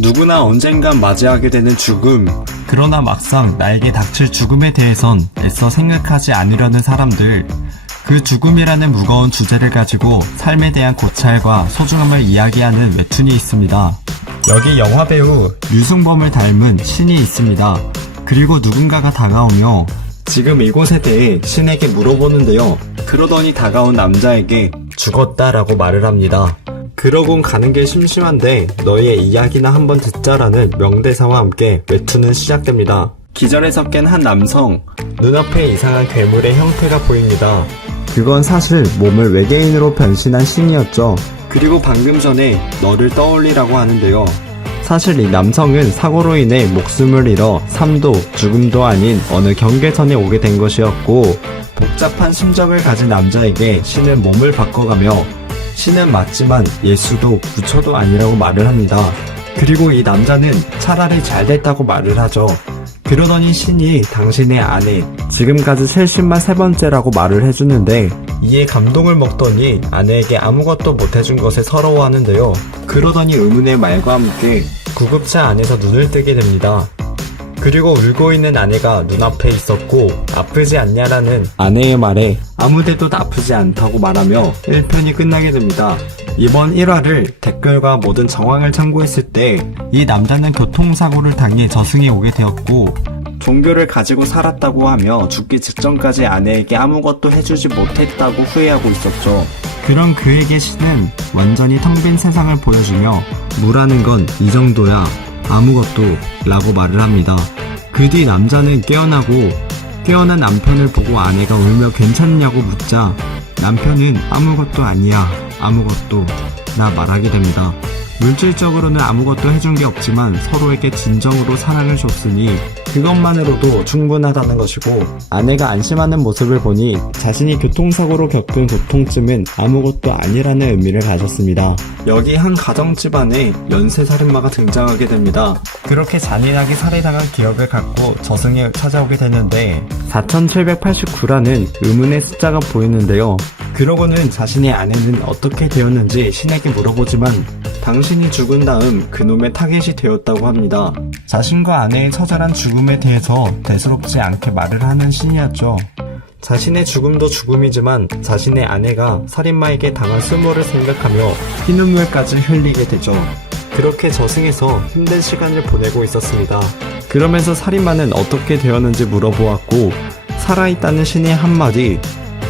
누구나 언젠간 맞이하게 되는 죽음. 그러나 막상 나에게 닥칠 죽음에 대해선 애써 생각하지 않으려는 사람들. 그 죽음이라는 무거운 주제를 가지고 삶에 대한 고찰과 소중함을 이야기하는 웹툰이 있습니다. 여기 영화배우 류승범을 닮은 신이 있습니다. 그리고 누군가가 다가오며 지금 이곳에 대해 신에게 물어보는데요. 그러더니 다가온 남자에게 죽었다라고 말을 합니다. 그러곤 가는 게 심심한데 너희의 이야기나 한번 듣자라는 명대사와 함께 웹툰은 시작됩니다. 기절에 섞인 한 남성. 눈앞에 이상한 괴물의 형태가 보입니다. 그건 사실 몸을 외계인으로 변신한 신이었죠. 그리고 방금 전에 너를 떠올리라고 하는데요. 사실 이 남성은 사고로 인해 목숨을 잃어 삶도 죽음도 아닌 어느 경계선에 오게 된 것이었고, 복잡한 심정을 가진 남자에게 신은 몸을 바꿔가며 신은 맞지만 예수도 부처도 아니라고 말을 합니다. 그리고 이 남자는 차라리 잘 됐다고 말을 하죠. 그러더니 신이 당신의 아내, 지금까지 셋신만 세 번째라고 말을 해주는데 이에 감동을 먹더니 아내에게 아무것도 못해준 것에 서러워하는데요. 그러더니 의문의 말과 함께 구급차 안에서 눈을 뜨게 됩니다. 그리고 울고 있는 아내가 눈앞에 있었고 아프지 않냐라는 아내의 말에 아무데도 아프지 않다고 말하며 1편이 끝나게 됩니다. 이번 1화를 댓글과 모든 정황을 참고했을 때 이 남자는 교통사고를 당해 저승에 오게 되었고 종교를 가지고 살았다고 하며 죽기 직전까지 아내에게 아무것도 해주지 못했다고 후회하고 있었죠. 그런 그에게 신은 완전히 텅 빈 세상을 보여주며 무라는 건 이 정도야 아무것도 라고 말을 합니다. 그 뒤 남자는 깨어난 남편을 보고 아내가 울며 괜찮냐고 묻자 남편은 아무것도 아니야 아무것도 라 말하게 됩니다. 물질적으로는 아무것도 해준 게 없지만 서로에게 진정으로 사랑을 줬으니 그것만으로도 충분하다는 것이고, 아내가 안심하는 모습을 보니 자신이 교통사고로 겪은 고통쯤은 아무것도 아니라는 의미를 가졌습니다. 여기 한 가정집안에 연쇄살인마가 등장하게 됩니다. 그렇게 잔인하게 살해당한 기억을 갖고 저승에 찾아오게 되는데 4789라는 의문의 숫자가 보이는데요. 그러고는 자신의 아내는 어떻게 되었는지 신에게 물어보지만 당신이 죽은 다음 그놈의 타겟이 되었다고 합니다. 자신과 아내의 처절한 죽음에 대해서 대수롭지 않게 말을 하는 신이었죠. 자신의 죽음도 죽음이지만 자신의 아내가 살인마에게 당한 수모를 생각하며 피눈물까지 흘리게 되죠. 그렇게 저승에서 힘든 시간을 보내고 있었습니다. 그러면서 살인마는 어떻게 되었는지 물어보았고, 살아있다는 신의 한마디,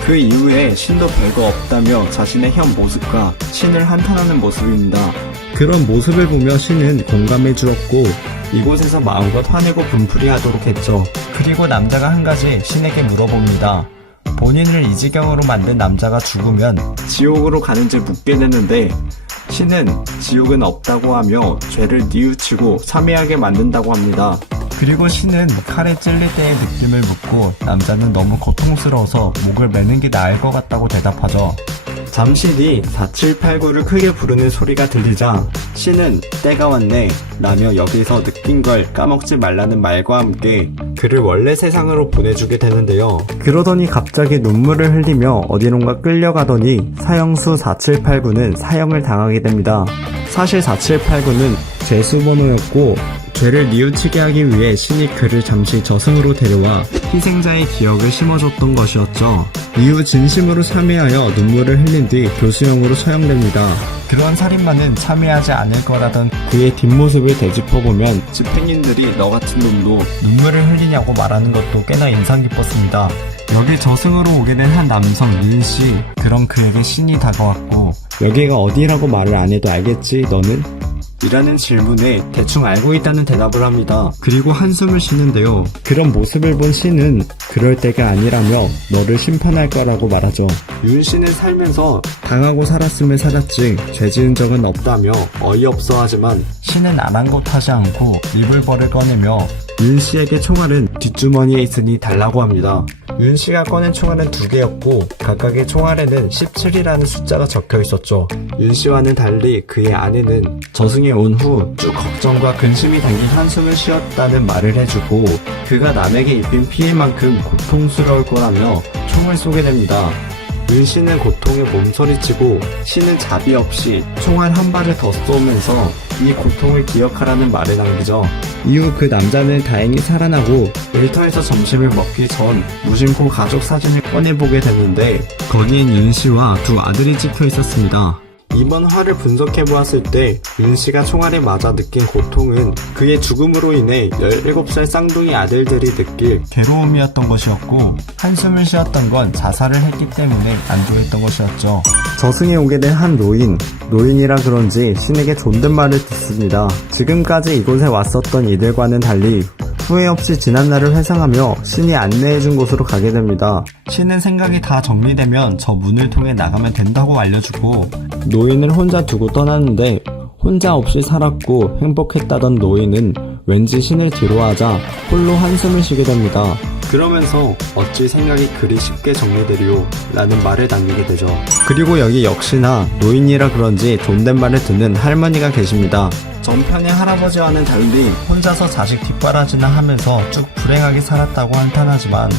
그 이후에 신도 별거 없다며 자신의 현 모습과 신을 한탄하는 모습입니다. 그런 모습을 보며 신은 공감해 주었고 이곳에서 마음껏 화내고 분풀이하도록 했죠. 그리고 남자가 한 가지 신에게 물어봅니다. 본인을 이 지경으로 만든 남자가 죽으면 지옥으로 가는지 묻게 되는데 신은 지옥은 없다고 하며 죄를 뉘우치고 참회하게 만든다고 합니다. 그리고 신은 칼에 찔릴 때의 느낌을 묻고 남자는 너무 고통스러워서 목을 매는 게 나을 것 같다고 대답하죠. 잠시 뒤 4789를 크게 부르는 소리가 들리자 신은 때가 왔네 라며 여기서 느낀 걸 까먹지 말라는 말과 함께 그를 원래 세상으로 보내주게 되는데요. 그러더니 갑자기 눈물을 흘리며 어디론가 끌려가더니 사형수 4789는 사형을 당하게 됩니다. 사실 4789는 죄수번호였고 죄를 뉘우치게 하기 위해 신이 그를 잠시 저승으로 데려와 희생자의 기억을 심어줬던 것이었죠. 이후 진심으로 참회하여 눈물을 흘린 뒤 교수형으로 처형됩니다. 그런 살인마는 참회하지 않을 거라던 그의 뒷모습을 되짚어보면 집행인들이 너 같은 놈도 눈물을 흘리냐고 말하는 것도 꽤나 인상 깊었습니다. 여기 저승으로 오게 된 한 남성 윤씨, 그런 그에게 신이 다가왔고 여기가 어디라고 말을 안 해도 알겠지 너는? 이라는 질문에 대충 알고 있다는 대답을 합니다. 그리고 한숨을 쉬는데요. 그런 모습을 본 신은 그럴 때가 아니라며 너를 심판할 거라고 말하죠. 윤 씨는 살면서 당하고 살았으면 살았지 죄 지은 적은 없다며 어이없어 하지만 신은 아랑곳하지 않고 리볼버를 꺼내며 윤 씨에게 총알은 뒷주머니에 있으니 달라고 합니다. 윤 씨가 꺼낸 총알은 2개였고 각각의 총알에는 17이라는 숫자가 적혀 있었죠. 윤 씨와는 달리 그의 아내는 저승에 온 후 쭉 걱정과 근심이 담긴 한숨을 쉬었다는 말을 해주고 그가 남에게 입힌 피해만큼 고통스러울 거라며 총을 쏘게 됩니다. 윤 씨는 고통에 몸서리치고 신은 자비 없이 총알 한 발을 더 쏘면서 이 고통을 기억하라는 말을 남기죠. 이후 그 남자는 다행히 살아나고 일터에서 점심을 먹기 전 무심코 가족 사진을 꺼내보게 됐는데 거기엔 윤 씨와 두 아들이 찍혀 있었습니다. 이번 화를 분석해보았을 때 윤 씨가 총알에 맞아 느낀 고통은 그의 죽음으로 인해 17살 쌍둥이 아들들이 느낄 괴로움이었던 것이었고 한숨을 쉬었던 건 자살을 했기 때문에 안도했던 것이었죠. 저승에 오게 된 한 노인이라 그런지 신에게 존댓말을 듣습니다. 지금까지 이곳에 왔었던 이들과는 달리 후회 없이 지난날을 회상하며 신이 안내해준 곳으로 가게 됩니다. 신은 생각이 다 정리되면 저 문을 통해 나가면 된다고 알려주고 노인을 혼자 두고 떠났는데 혼자 없이 살았고 행복했다던 노인은 왠지 신을 뒤로하자 홀로 한숨을 쉬게 됩니다. 그러면서 어찌 생각이 그리 쉽게 정리되리요 라는 말을 남기게 되죠. 그리고 여기 역시나 노인이라 그런지 존댓말을 듣는 할머니가 계십니다. 전편의 할아버지와는 달리 혼자서 자식 뒷바라지나 하면서 쭉 불행하게 살았다고 한탄하지만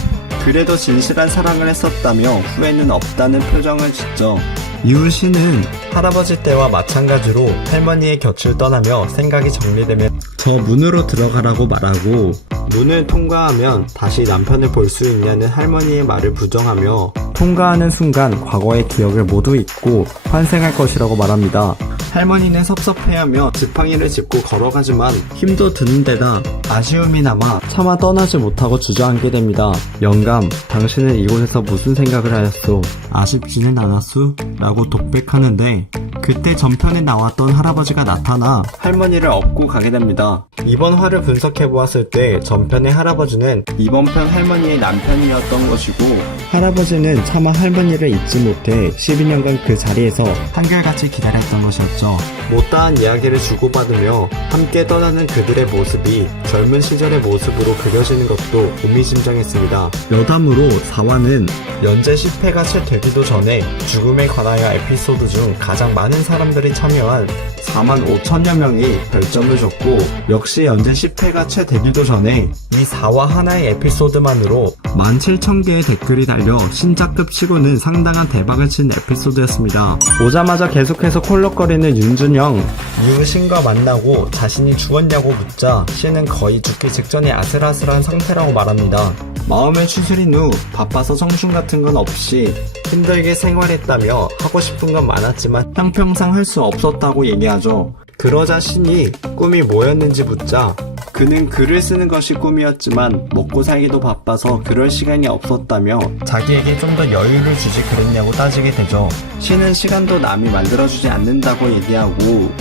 그래도 진실한 사랑을 했었다며 후회는 없다는 표정을 짓죠. 이후 신은 할아버지 때와 마찬가지로 할머니의 곁을 떠나며 생각이 정리되면 저 문으로 들어가라고 말하고 문을 통과하면 다시 남편을 볼 수 있냐는 할머니의 말을 부정하며 통과하는 순간 과거의 기억을 모두 잊고 환생할 것이라고 말합니다. 할머니는 섭섭해하며 지팡이를 짚고 걸어가지만 힘도 드는 데다 아쉬움이 남아 차마 떠나지 못하고 주저앉게 됩니다. 영감, 당신은 이곳에서 무슨 생각을 하였소? 아쉽지는 않았수? 라고 독백하는데 그때 전편에 나왔던 할아버지가 나타나 할머니를 업고 가게 됩니다. 이번 화를 분석해보았을 때 전편의 할아버지는 이번 편 할머니의 남편이었던 것이고 할아버지는 차마 할머니를 잊지 못해 12년간 그 자리에서 한결같이 기다렸던 것이었죠. 못다한 이야기를 주고받으며 함께 떠나는 그들의 모습이 젊은 시절의 모습으로 그려지는 것도 의미심장했습니다. 여담으로 4화는 연재 10회가 채 되기도 전에 죽음에 관하여 에피소드 중 가장 많은 사람들이 참여한 45,000여 명이 별점을 줬고 역시 연재 10회가 채 되기도 전에 이 4화 하나의 에피소드만으로 17,000개의 댓글이 달려 신작급 치고는 상당한 대박을 친 에피소드였습니다. 오자마자 계속해서 콜록거리는 윤준영. 이후 신과 만나고 자신이 죽었냐고 묻자 신은 거의 죽기 직전의 아슬아슬한 상태라고 말합니다. 마음을 추스린 후 바빠서 청춘 같은 건 없이 힘들게 생활했다며 하고 싶은 건 많았지만 형평상 할 수 없었다고 얘기하죠. 그러자 신이 꿈이 뭐였는지 묻자 그는 글을 쓰는 것이 꿈이었지만 먹고 살기도 바빠서 그럴 시간이 없었다며 자기에게 좀 더 여유를 주지 그랬냐고 따지게 되죠. 신은 시간도 남이 만들어주지 않는다고 얘기하고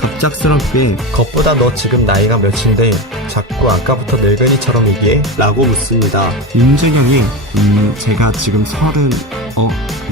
갑작스럽게 겉보다 너 지금 나이가 몇인데 자꾸 아까부터 늙은이처럼 얘기해? 라고 묻습니다. 윤준영이 제가 지금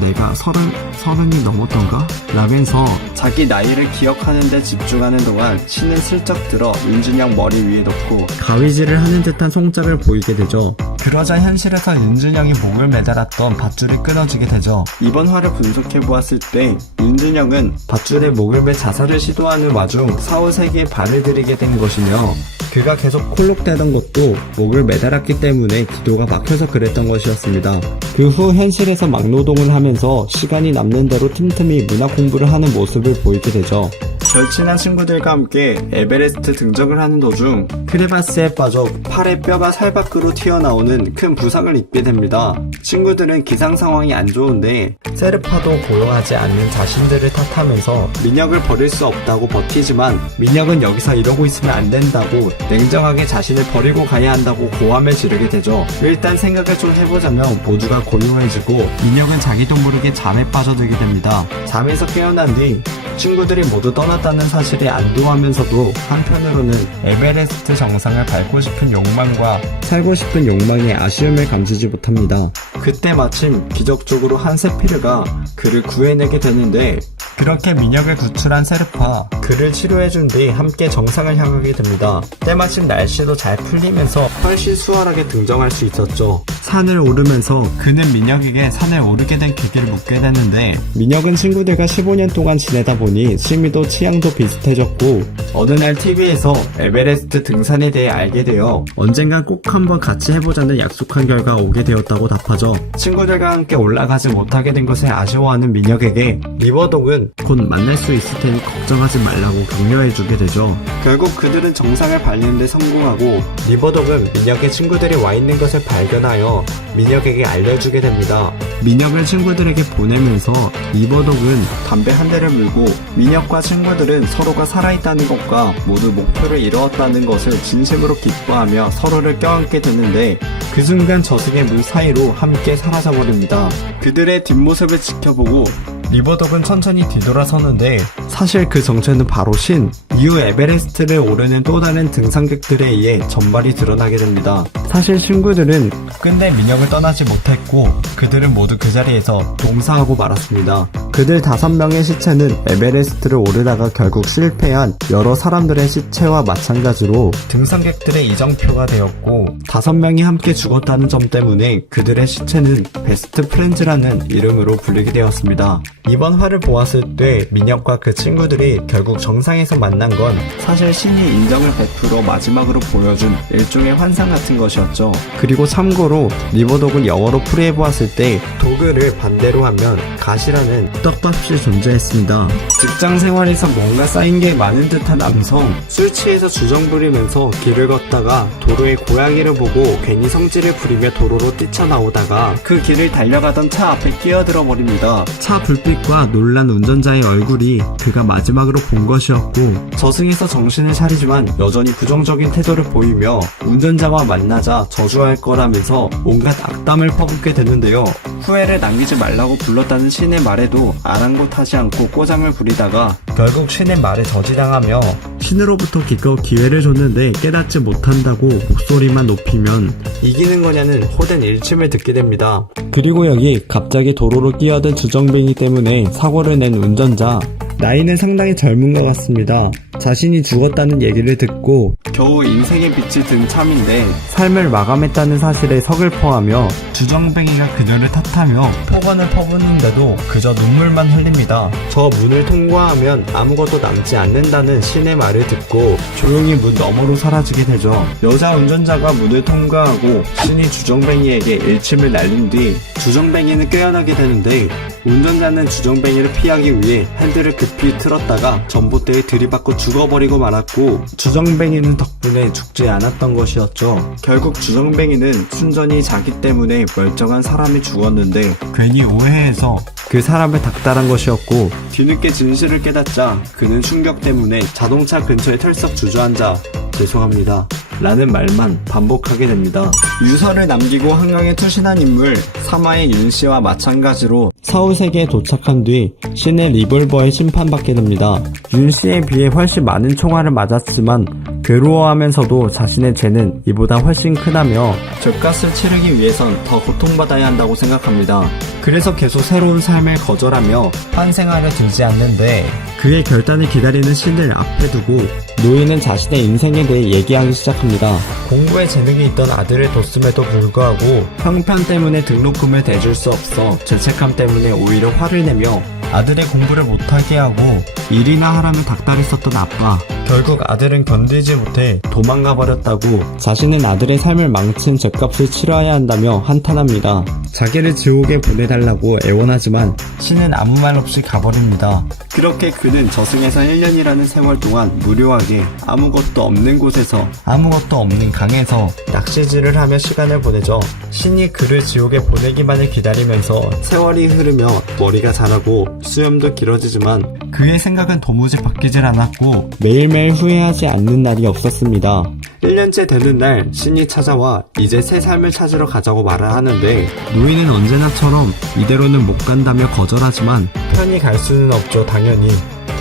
내가 서른이 넘었던가? 라면서 자기 나이를 기억하는 데 집중하는 동안 신은 슬쩍 들어 윤준영 머리 위에 놓고 가위질을 하는 듯한 송짝을 보이게 되죠. 그러자 현실에서 윤준영이 목을 매달았던 밧줄이 끊어지게 되죠. 이번 화를 분석해보았을 때 윤준영은 밧줄에 목을 매 자살을 시도하는 와중 사후세계에 발을 들이게 된 것이며 그가 계속 콜록대던 것도 목을 매달았기 때문에 기도가 막혀서 그랬던 것이었습니다. 그 후 현실에서 막노동을 하면서 시간이 남는 대로 틈틈이 문학 공부를 하는 모습을 보이게 되죠. 절친한 친구들과 함께 에베레스트 등정을 하는 도중 크레바스에 빠져 팔의 뼈가 살 밖으로 튀어나오는 큰 부상을 입게 됩니다. 친구들은 기상 상황이 안 좋은데 세르파도 고용하지 않는 자신들을 탓하면서 민혁을 버릴 수 없다고 버티지만 민혁은 여기서 이러고 있으면 안 된다고 냉정하게 자신을 버리고 가야 한다고 고함을 지르게 되죠. 일단 생각을 좀 해보자면 모두가 고요해지고 민혁은 자기도 모르게 잠에 빠져들게 됩니다. 잠에서 깨어난 뒤 친구들이 모두 떠났다는 사실에 안도하면서도 한편으로는 에베레스트 정상을 밟고 싶은 욕망과 살고 싶은 욕망에 아쉬움을 감추지 못합니다. 그때 마침 기적적으로 한 세피르가 그를 구해내게 되는데 그렇게 민혁을 구출한 세르파, 그를 치료해준 뒤 함께 정상을 향하게 됩니다. 때마침 날씨도 잘 풀리면서 훨씬 수월하게 등정할 수 있었죠. 산을 오르면서 그는 민혁에게 산을 오르게 된 계기를 묻게 되는데, 민혁은 친구들과 15년 동안 지내다 보니 취미도 취향도 비슷해졌고 어느 날 TV에서 에베레스트 등산에 대해 알게 되어 언젠간 꼭 한번 같이 해보자는 약속한 결과 오게 되었다고 답하죠. 친구들과 함께 올라가지 못하게 된 것에 아쉬워하는 민혁에게 리버독은 곧 만날 수 있을 테니 걱정하지 말라고 격려해주게 되죠. 결국 그들은 정상을 밟는 데 성공하고 리버독은 민혁의 친구들이 와 있는 것을 발견하여 민혁에게 알려주게 됩니다. 민혁을 친구들에게 보내면서 리버독은 담배 한 대를 물고 민혁과 친구들은 서로가 살아있다는 것과 모두 목표를 이루었다는 것을 진심으로 기뻐하며 서로를 껴안게 되는데, 그 순간 저승의 물 사이로 함께 사라져버립니다. 그들의 뒷모습을 지켜보고 리버독은 천천히 뒤돌아서는데, 사실 그 정체는 바로 신. 이후 에베레스트를 오르는 또 다른 등산객들에 의해 전발이 드러나게 됩니다. 사실 친구들은 끝내 민혁을 떠나지 못했고 그들은 모두 그 자리에서 동사하고 말았습니다. 그들 5명의 시체는 에베레스트를 오르다가 결국 실패한 여러 사람들의 시체와 마찬가지로 등산객들의 이정표가 되었고, 5명이 함께 죽었다는 점 때문에 그들의 시체는 베스트 프렌즈라는 이름으로 불리게 되었습니다. 이번 화를 보았을 때 민혁과 그 친구들이 결국 정상에서 만난 건 사실 신이 인정을 베풀어 마지막으로 보여준 일종의 환상 같은 것이었죠. 그리고 참고로 리버독은 영어로 풀이해보았을 때 도그를 반대로 하면 갓이라는 떡밥이 존재했습니다. 직장 생활에서 뭔가 쌓인 게 많은 듯한 남성, 술 취해서 주정 부리면서 길을 걷다가 도로에 고양이를 보고 괜히 성질을 부리며 도로로 뛰쳐나오다가 그 길을 달려가던 차 앞에 끼어들어 버립니다. 차 불빛과 놀란 운전자의 얼굴이 그가 마지막으로 본 것이었고, 저승에서 정신을 차리지만 여전히 부정적인 태도를 보이며 운전자와 만나자 저주할 거라면서 온갖 악담을 퍼붓게 되는데요. 후회를 남기지 말라고 불렀다는 신의 말에도 아랑곳하지 않고 꼬장을 부리다가 결국 신의 말에 저지당하며 신으로부터 기꺼이 기회를 줬는데 깨닫지 못한다고 목소리만 높이면 이기는 거냐는 호된 일침을 듣게 됩니다. 그리고 여기 갑자기 도로로 끼어든 주정뱅이 때문에 사고를 낸 운전자, 나이는 상당히 젊은 것 같습니다. 자신이 죽었다는 얘기를 듣고 겨우 인생의 빛이 든 참인데 삶을 마감했다는 사실에 서글퍼하며 주정뱅이가 그녀를 탓하며 폭언을 퍼붓는데도 그저 눈물만 흘립니다. 저 문을 통과하면 아무것도 남지 않는다는 신의 말을 듣고 조용히 문 너머로 사라지게 되죠. 여자 운전자가 문을 통과하고 신이 주정뱅이에게 일침을 날린 뒤 주정뱅이는 깨어나게 되는데, 운전자는 주정뱅이를 피하기 위해 핸들을 급히 틀었다가 전봇대에 들이받고 죽어버리고 말았고, 주정뱅이는 덕분에 죽지 않았던 것이었죠. 결국 주정뱅이는 순전히 자기 때문에 멀쩡한 사람이 죽었는데 괜히 오해해서 그 사람을 닥달한 것이었고, 뒤늦게 진실을 깨닫자 그는 충격 때문에 자동차 근처에 털썩 주저앉아 죄송합니다 라는 말만 반복하게 됩니다. 유서를 남기고 한강에 투신한 인물 사마의 윤씨와 마찬가지로 서울세계에 도착한 뒤 신의 리볼버에 심판받게 됩니다. 윤씨에 비해 훨씬 많은 총알을 맞았지만 괴로워하면서도 자신의 죄는 이보다 훨씬 크다며 죗값을 치르기 위해선 더 고통받아야 한다고 생각합니다. 그래서 계속 새로운 삶을 거절하며 환생하려 들지 않는데, 그의 결단을 기다리는 신을 앞에 두고 노인은 자신의 인생에 대해 얘기하기 시작합니다. 공부에 재능이 있던 아들을 뒀음에도 불구하고 형편 때문에 등록금을 대줄 수 없어 죄책감 때문에 오히려 화를 내며 아들의 공부를 못하게 하고 일이나 하라며 닥달했었던 아빠. 결국 아들은 견디지 못해 도망가 버렸다고 자신은 아들의 삶을 망친 죗값을 치러야 한다며 한탄합니다. 자기를 지옥에 보내달라고 애원하지만 신은 아무 말 없이 가버립니다. 그렇게 그는 저승에서 1년이라는 세월 동안 무료하게 아무것도 없는 곳에서, 아무것도 없는 강에서 낚시질을 하며 시간을 보내죠. 신이 그를 지옥에 보내기만을 기다리면서 세월이 흐르며 머리가 자라고 수염도 길어지지만 그의 생각은 도무지 바뀌질 않았고 매일매일 후회하지 않는 날이 없었습니다. 1년째 되는 날 신이 찾아와 이제 새 삶을 찾으러 가자고 말을 하는데, 노인은 언제나처럼 이대로는 못 간다며 거절하지만 편히 갈 수는 없죠. 당연히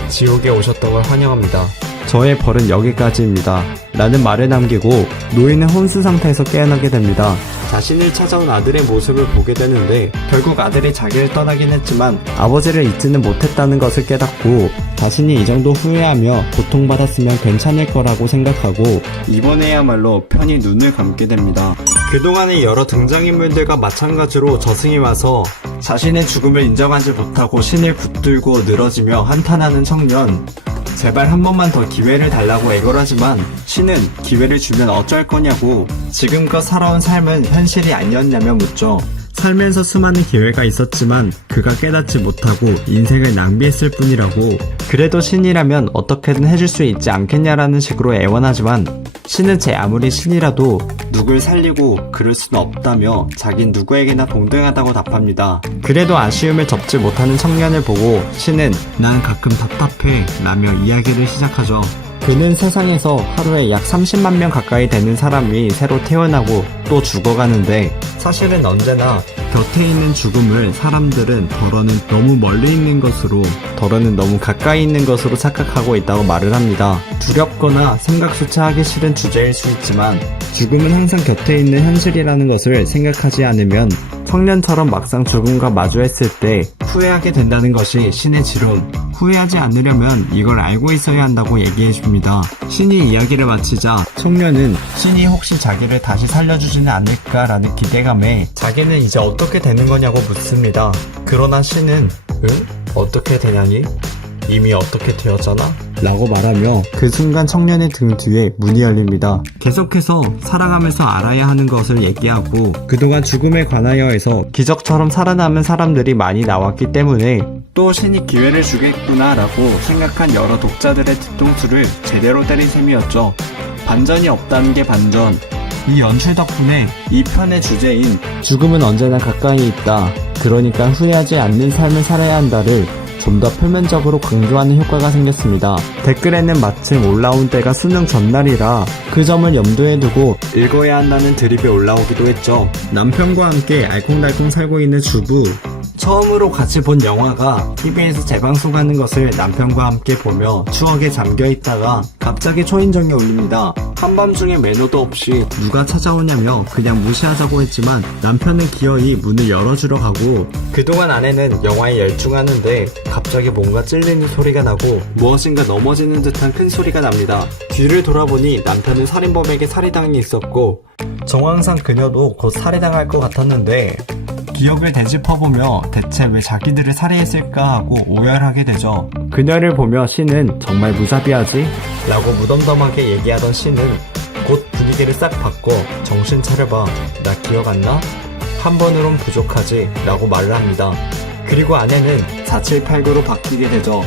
지옥에 오셨던 걸 환영합니다. 저의 벌은 여기까지입니다. 라는 말을 남기고 노인은 혼수 상태에서 깨어나게 됩니다. 자신을 찾아온 아들의 모습을 보게 되는데 결국 아들이 자기를 떠나긴 했지만 아버지를 잊지는 못했다는 것을 깨닫고 자신이 이 정도 후회하며 고통받았으면 괜찮을 거라고 생각하고 이번에야말로 편히 눈을 감게 됩니다. 그동안의 여러 등장인물들과 마찬가지로 저승이 와서 자신의 죽음을 인정하지 못하고 신을 붙들고 늘어지며 한탄하는 청년. 제발 한 번만 더 기회를 달라고 애걸하지만 신은 기회를 주면 어쩔 거냐고 지금껏 살아온 삶은 현실이 아니었냐며 묻죠. 살면서 수많은 기회가 있었지만 그가 깨닫지 못하고 인생을 낭비했을 뿐이라고 그래도 신이라면 어떻게든 해줄 수 있지 않겠냐라는 식으로 애원하지만 신은 제 아무리 신이라도 누굴 살리고 그럴 수는 없다며 자긴 누구에게나 동등하다고 답합니다. 그래도 아쉬움을 접지 못하는 청년을 보고 신은 난 가끔 답답해 라며 이야기를 시작하죠. 그는 세상에서 하루에 약 30만 명 가까이 되는 사람이 새로 태어나고 또 죽어가는데 사실은 언제나 곁에 있는 죽음을 사람들은 덜어는 너무 멀리 있는 것으로 덜어는 너무 가까이 있는 것으로 착각하고 있다고 말을 합니다. 두렵거나 생각조차 하기 싫은 주제일 수 있지만 죽음은 항상 곁에 있는 현실이라는 것을 생각하지 않으면 청년처럼 막상 죽음과 마주했을 때 후회하게 된다는 것이 신의 지론. 후회하지 않으려면 이걸 알고 있어야 한다고 얘기해줍니다. 신이 이야기를 마치자 청년은 신이 혹시 자기를 다시 살려주지는 않을까라는 기대감에 자기는 이제 어떻게 되는 거냐고 묻습니다. 그러나 신은 응? 어떻게 되냐니? 이미 어떻게 되었잖아? 라고 말하며 그 순간 청년의 등 뒤에 문이 열립니다. 계속해서 살아가면서 알아야 하는 것을 얘기하고 그동안 죽음에 관하여 해서 기적처럼 살아남은 사람들이 많이 나왔기 때문에 또 신이 기회를 주겠구나 라고 생각한 여러 독자들의 뒤통수를 제대로 때린 셈이었죠. 반전이 없다는 게 반전. 이 연출 덕분에 이 편의 주제인 죽음은 언제나 가까이 있다. 그러니까 후회하지 않는 삶을 살아야 한다를 좀 더 표면적으로 강조하는 효과가 생겼습니다. 댓글에는 마침 올라온 때가 수능 전날이라 그 점을 염두에 두고 읽어야 한다는 드립이 올라오기도 했죠. 남편과 함께 알콩달콩 살고 있는 주부. 처음으로 같이 본 영화가 TV에서 재방송하는 것을 남편과 함께 보며 추억에 잠겨있다가 갑자기 초인종이 울립니다. 한밤중에 매너도 없이 누가 찾아오냐며 그냥 무시하자고 했지만 남편은 기어이 문을 열어주러 가고 그동안 아내는 영화에 열중하는데 갑자기 뭔가 찔리는 소리가 나고 무엇인가 넘어지는 듯한 큰 소리가 납니다. 뒤를 돌아보니 남편은 살인범에게 살해당해 있었고 정황상 그녀도 곧 살해당할 것 같았는데 기억을 되짚어보며 대체 왜 자기들을 살해했을까 하고 오열하게 되죠. 그녀를 보며 신은 정말 무자비하지? 라고 무덤덤하게 얘기하던 신은 곧 분위기를 싹 바꿔 정신 차려봐. 나 기억 안 나? 한 번으론 부족하지 라고 말을 합니다. 그리고 아내는 4789로 바뀌게 되죠.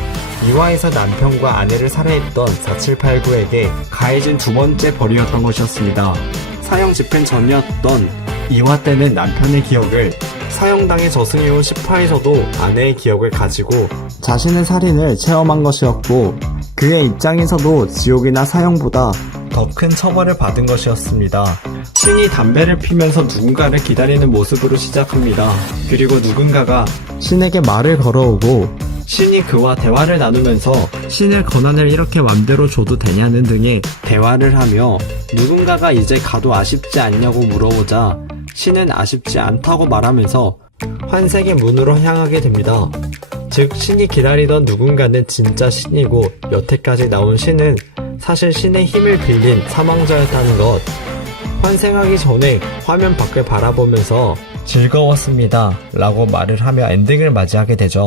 이화에서 남편과 아내를 살해했던 4789에게 가해진 두 번째 벌이었던 것이었습니다. 사형 집행 전이었던 이화 때는 남편의 기억을 사형당해 저승해온 10화에서도 아내의 기억을 가지고 자신의 살인을 체험한 것이었고 그의 입장에서도 지옥이나 사형보다 더 큰 처벌을 받은 것이었습니다. 신이 담배를 피면서 누군가를 기다리는 모습으로 시작합니다. 그리고 누군가가 신에게 말을 걸어오고 신이 그와 대화를 나누면서 신의 권한을 이렇게 맘대로 줘도 되냐는 등의 대화를 하며 누군가가 이제 가도 아쉽지 않냐고 물어보자 신은 아쉽지 않다고 말하면서 환생의 문으로 향하게 됩니다. 즉 신이 기다리던 누군가는 진짜 신이고 여태까지 나온 신은 사실 신의 힘을 빌린 사망자였다는 것. 환생하기 전에 화면 밖을 바라보면서 즐거웠습니다 라고 말을 하며 엔딩을 맞이하게 되죠.